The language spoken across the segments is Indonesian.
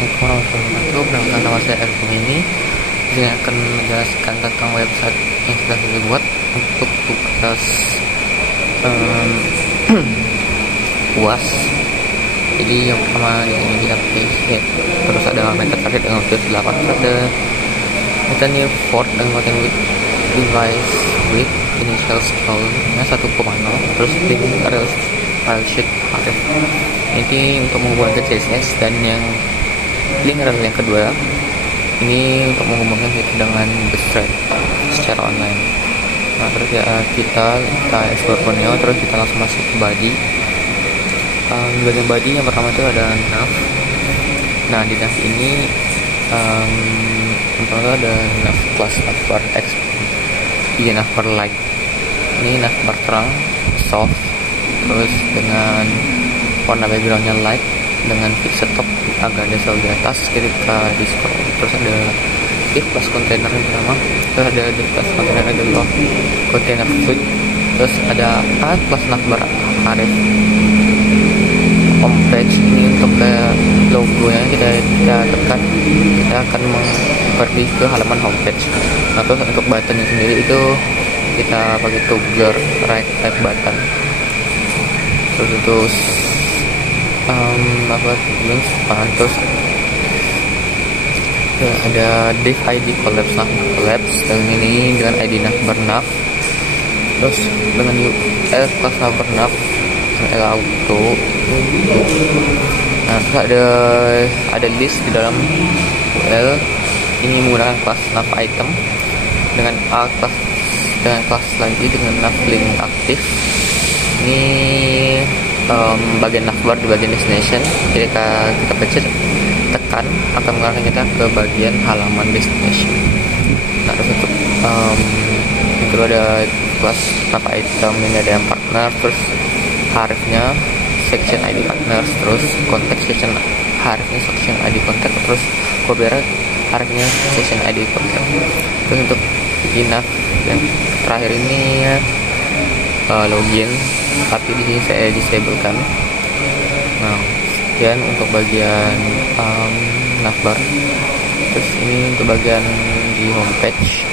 Assalamualaikum warahmatullahi wabarakatuh. Perkenalkan, nama saya Elvin ini. Saya akan menjelaskan tentang website yang sudah saya buat untuk tugas UAS. Jadi yang pertama di sini kita paste, terus ada meta target dengan field 8, terus ada meta new port dengan content with device with initial scroll-nya 1,0, terus link rel file sheet href. Ini untuk menghubungkan ke CSS, dan yang link rel yang kedua ini untuk menghubungkan kita dengan Bestreet secara online. Nah, terus ya kita explore Borneo, terus kita langsung masuk ke body. Di bagian body yang pertama itu ada nav. Nah, di nav ini yang pertama ada nav class navbar X, navbar light. Ini navbar terang soft, terus dengan warna backgroundnya light dengan pixel top agak ada selalu di atas ketika di scroll. Terus ada div plus container yang pertama, terus ada div plus container ada love container suite, terus ada add plus navbar href homepage. Ini untuk ke logonya kita tekan, kita akan pergi ke halaman homepage. Nah, terus untuk buttonnya sendiri itu kita pakai toggle right type button. Terus itu terus ada div id collapse collapse, dan ini dengan id navbar nav, terus dengan ul class navbar nav l auto. Nah, terus ada list di dalam ul ini menggunakan kelas nav item, dengan a class dengan kelas lagi dengan nav link aktif. Ini bagian navbar di bagian destination, ketika kita pencet tekan akan mengarahkan kita ke bagian halaman destination. Nah, terus untuk itu ada kelas nav item, ini ada yang partner, terus hrefnya section id partners, terus contact section hrefnya section id contact, terus copyright hrefnya section id contact. Terus untuk nav yang terakhir ini login, tapi di sini saya disablekan. Nah, sekian untuk bagian navbar. Terus ini untuk bagian di homepage.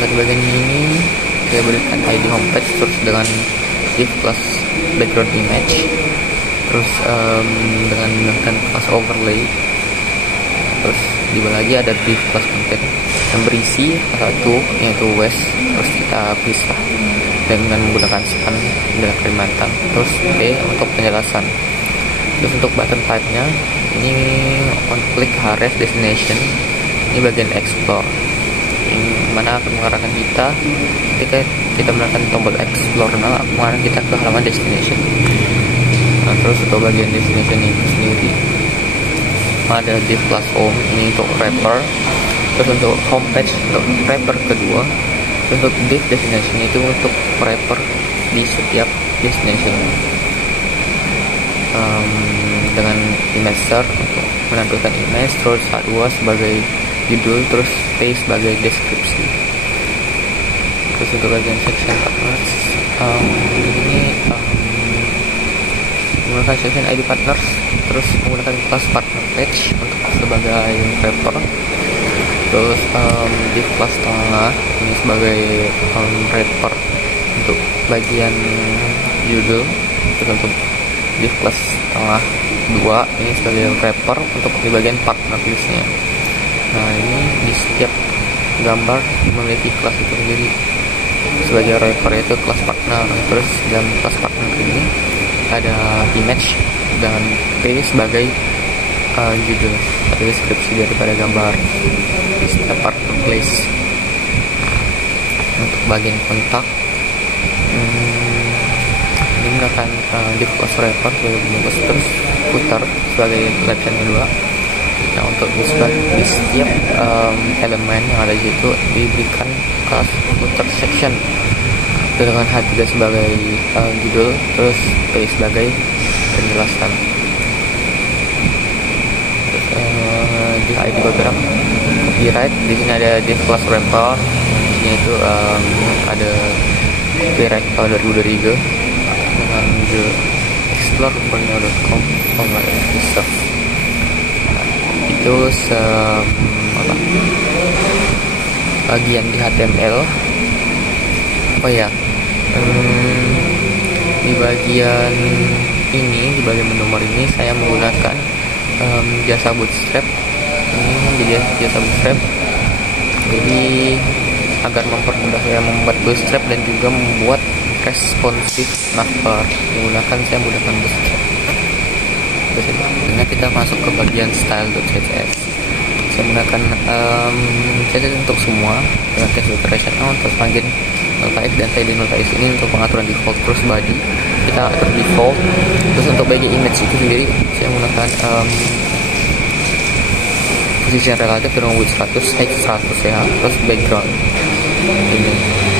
Untuk bagian ini saya berikan id homepage, terus dengan div plus background image, terus dengan menggunakan class overlay. Terus di bawah lagi ada div plus content yang berisi satu yaitu west, terus kita pisah dengan menggunakan span dan Kalimantan, terus B untuk penjelasan. Terus untuk button type-nya ini on click href destination, ini bagian explore, yang mana akan mengarahkan kita ketika kita menekan tombol explore, mengarahkan kita ke halaman destination. Nah, terus untuk bagian destination itu sendiri ada div plus home, ini untuk wrapper. Terus untuk homepage untuk wrapper kedua. Terus untuk div destination itu untuk wrapper di setiap destination, dengan image search untuk menampilkan image, terus A2 sebagai judul, terus P sebagai deskripsi. Terus untuk bagian section partners ini menggunakan section id partners, terus menggunakan kelas partner page untuk sebagai wrapper. Terus div plus tengah ini sebagai wrapper untuk bagian judul. Terus untuk div plus tengah 2 ini sebagai wrapper untuk di bagian partner listnya. Nah, ini di setiap gambar memiliki kelas itu sendiri sebagai wrapper, yaitu kelas partner. Terus dalam kelas partner ini ada image dengan P sebagai judul atau deskripsi daripada gambar di setiap partner place. Untuk bagian kontak ini menggunakan div plus wrapper sebagai bungkus, terus footer sebagai lapisan kedua. Nah, untuk di setiap elemen yang ada di situ diberikan kelas footer section dengan H3 sebagai judul, terus P sebagai penjelasan. Terus di ID program copyright, di sini ada div plus wrapper, yaitu ada copyright tahun 2023 dengan explore borneo.com online reserve. terus apa, bagian di HTML. Oh ya, di bagian ini, di bagian nomor ini saya menggunakan jasa Bootstrap. Ini jadi jasa Bootstrap, jadi agar mempermudah saya membuat Bootstrap dan juga membuat responsif navbar saya menggunakan Bootstrap. Nah, kita masuk ke bagian style.css. Saya menggunakan CSS untuk semua dengan text decoration on, terus margin Nota-X dan padding Nota-X ini untuk pengaturan default. Terus body kita atur default. Terus untuk bagian image itu sendiri saya menggunakan position relatif dengan width 100, height 100 ya. Terus background ini,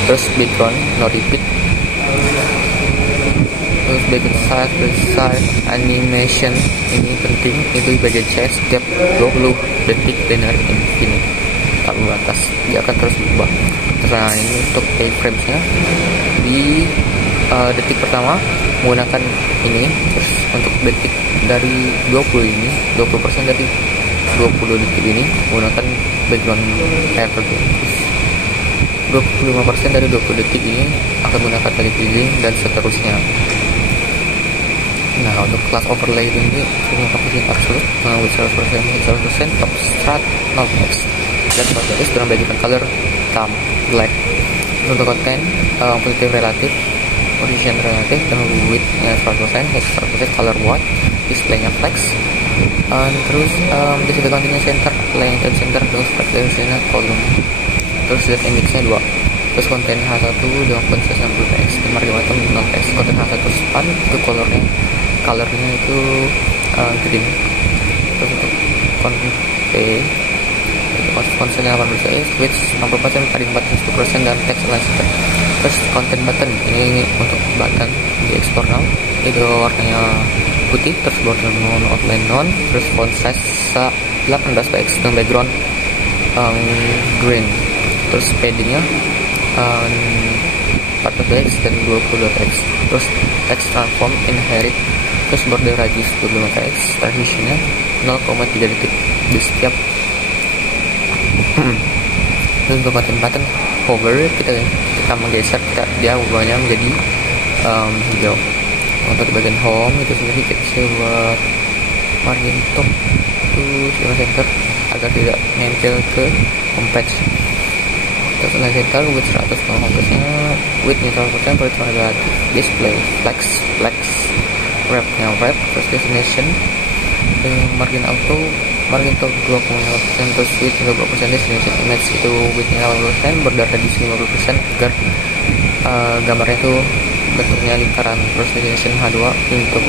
terus background no repeat. Terus background size animation ini penting, itu di bagian chest gap 20 detik linear infinite tak batas, dia akan terus berubah. Nah, ini untuk keyframesnya di detik pertama menggunakan ini. Terus untuk detik dari 20 ini, 20% dari 20 detik ini menggunakan background error. 25% dari 20 detik ini akan menggunakan tali pilih dan seterusnya. Nah, untuk class overlay ini menggunakan position absolute dengan width 100%, top strat 0x dan Nota-X dengan background color hitam black. Untuk konten positif relatif, position relatif dengan width-nya 100%, height 100%, color white, display-nya flex. Terus di situ kontennya center, length dan center, terus flexibility-nya column. Terus data index-nya 2. Terus konten H1 dengan font size 60px, margin bottom 0px. Konten H1 span itu colornya itu green. Terus untuk konten P itu kontennya 18px, width 60%, padding button 10% dan text align. Terus konten button ini untuk button di external itu warnanya putih, terus border non, outline non, terus font size 18px dengan background green. Terus paddingnya 14px dan 20px. Terus text transform inherit, terus border radius 25px, transitionnya 0,3 detik di setiap. Terus untuk button hover kita menggeser, dia ubahnya menjadi hijau. Untuk di bagian home itu sendiri kita bisa buat margin top itu 5 center agar tidak nempel ke homepage. Terus align center width 100 dengan homepage-nya width-nya 100%, perhitungan relatif, display flex wrap-nya wrap, terus destination margin auto, margin top 2,5%, terus width 20%, destination image itu width-nya 80%, border radius 50% agar gambarnya itu bentuknya lingkaran. Terus destination H2 untuk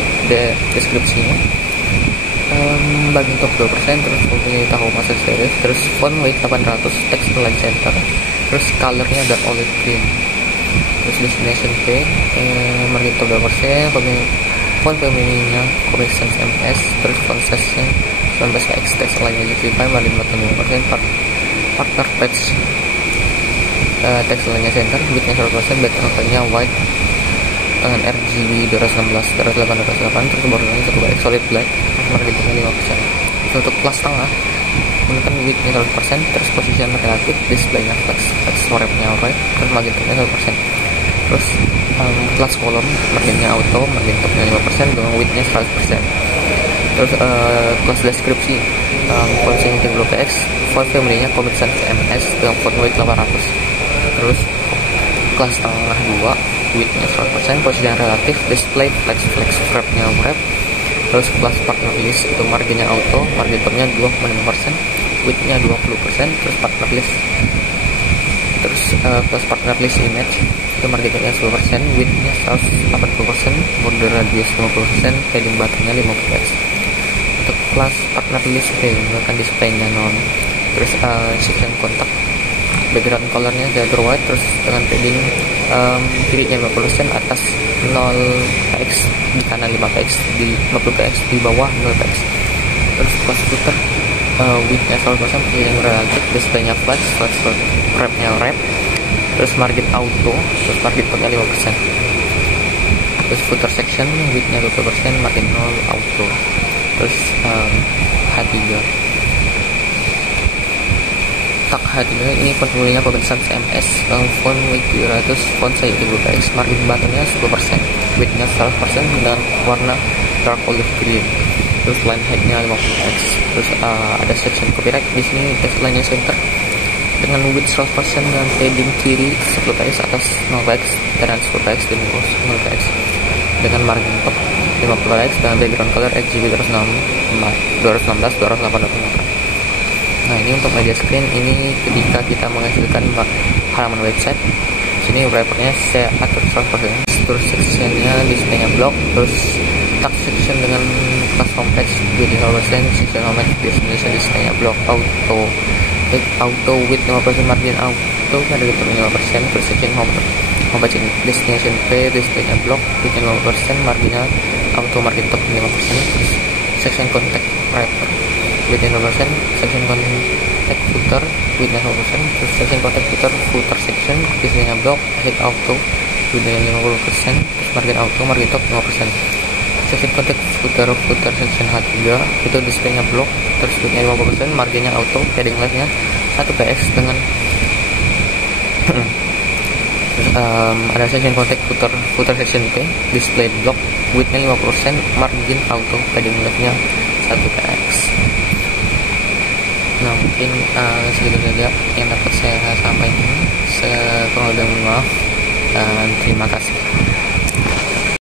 deskripsinya bagian top 2%, terus fungsinya tahu masa serif, terus font weight 800, text align center, terus colornya dark olive green. Terus destination P margin top 2%, font femininnya Comic Sans MS, terus font size nya 19px, text align justify, margin bottom 5%, partner page text align center, width-nya 100%, background-nya white dengan RGB 216, 208, 208, terus bordernya 1px solid black, margin top-nya 5%. Untuk kelas tengah menggunakan width-nya 100%, terus position relatif, display-nya flex wrap-nya right, terus margin top-nya 100%. Terus kelas kolom margin-nya auto, margin top-nya 5% dengan width-nya 100%. Terus kelas deskripsi font-nya 30px, font family-nya Comic Sans MS dengan font weight 800. Terus kelas tengah 2 width-nya 100%, position relatif, display flex wrap-nya wrap. Terus kelas partner list itu marginnya auto, margin top-nya 2,5%, width-nya 20%, terus partner list. Terus kelas partner list image itu margin top-nya 10%, width-nya 180%, border radius 50%, padding button-nya 50px. Untuk kelas partner list P menggunakan display-nya non. Terus section kontak, background color-nya dagger white, terus dengan padding kirinya 50%, atas 0px, di kanan 5px, di 50px, di bawah 0px. Terus kelas footer width-nya 100%, yang relatif, display-nya flex wrap-nya wrap, terus margin auto, terus margin top-nya 5%. Terus footer section width-nya 20%, margin 0 auto. Terus H3 tak hadirnya ini font mulainya Cognizant CMS, font weight 200, font size 30px, margin buttonnya 10%, widthnya 100% dengan warna dark olive green. Terus line heightnya 50px. Terus ada section copyright di sini, teksturnya center dengan width 100% dengan padding kiri 10px, atas 0px, kanan 10px, dan 0px dengan margin top 50px dan background color RGB 216 280. Nah, ini untuk media screen, ini ketika kita menghasilkan halaman website. Sini wrappernya saya atur 100%. Terus sectionnya displaynya block, terus text section dengan class homepage width 5%, section homepage destination displaynya block, auto width 5%, margin auto ada di 5%, terus section homepage destination page displaynya block, width 5%, marginnya auto, margin top 5%, terus section contact wrapper width 5%, section contact footer width 5%, terus section contact footer section displaynya block, head auto width 50%, terus margin auto, margin top 5%. Section contact footer section H3 itu displaynya block, terus widthnya 50%, marginnya auto, padding leftnya 1px dengan terus, ada section contact footer section P display block, widthnya 50%, margin auto, padding leftnya 1px. Nah, mungkin segitu saja yang dapat saya sampaikan. Saya kurang lebih mohon maaf dan terima kasih.